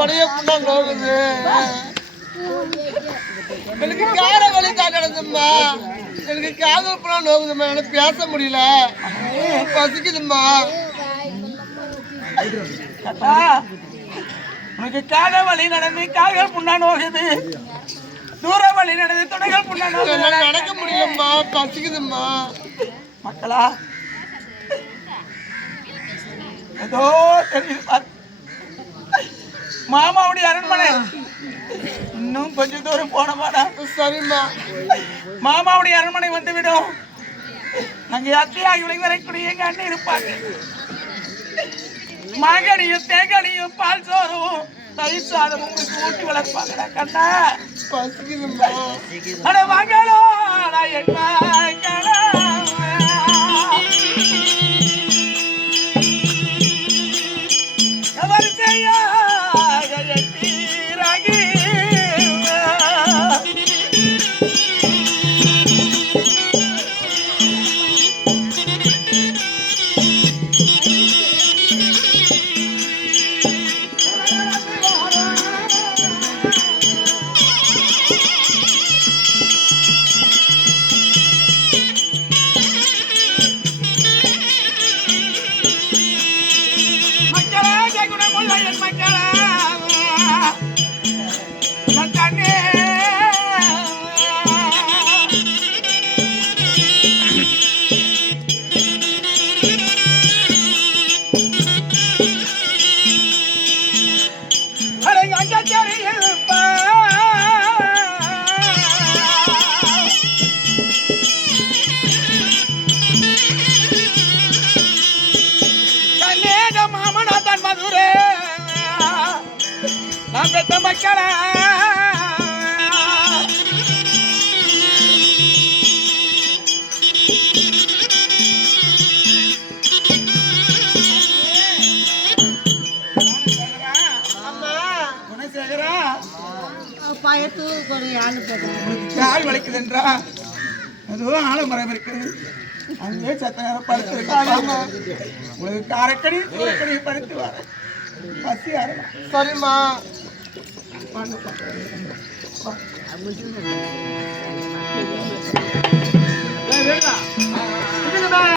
தொடைய புண்ணா நோகுது எனக்கு கார வலி தான் நடந்தும்மா எனக்கு காதல் புண்ணா நோகுதும்மா. எனக்கு பேச முடியல. பசிக்குதும்மா. உனக்கு காத வழி நடந்து கால்கள் புண்ணா நோகுது. தூர வழி நடந்து துணைகள் புண்ணா நோகுது. நடக்க முடியலம்மா. பசிக்குதும்மா. மக்களா. ஏதோ தெரியுது. மாமாவுடைய அரண்மனை. இன்னும் கொஞ்ச தூரம் போன மாடா சரிம்மா. மாமாவுடைய அரண்மனை வந்து விடும் அங்கே அத்தையாகி விலை வரைக்கூடிய எங்க அண்ணன் இருப்பாங்க. மாங்கனியும் தேங்கனியும் பால் சோறும் தயிர் சாதமும் உங்களுக்கு ஊட்டி வளர்ப்பாங்கடா கண்ணா. அட மகளோ என் மகளோ. குணமுள்ள என் மக்களா என் பெத்த மக்களா. அம்மா குணசேகரா. பயத்து ஒரு ஆளு போடுறேன் கால் வலிக்குதுன்றா. அதுவும் ஆலமரம் இருக்குது அங்கே சத்த நேரம் படுத்திருக்காங்க உங்களுக்கு காரக்கடி சூரக்கடி படுத்து வர. பசி ஆரலாம் சரிம்மா. 好好好好好好好好好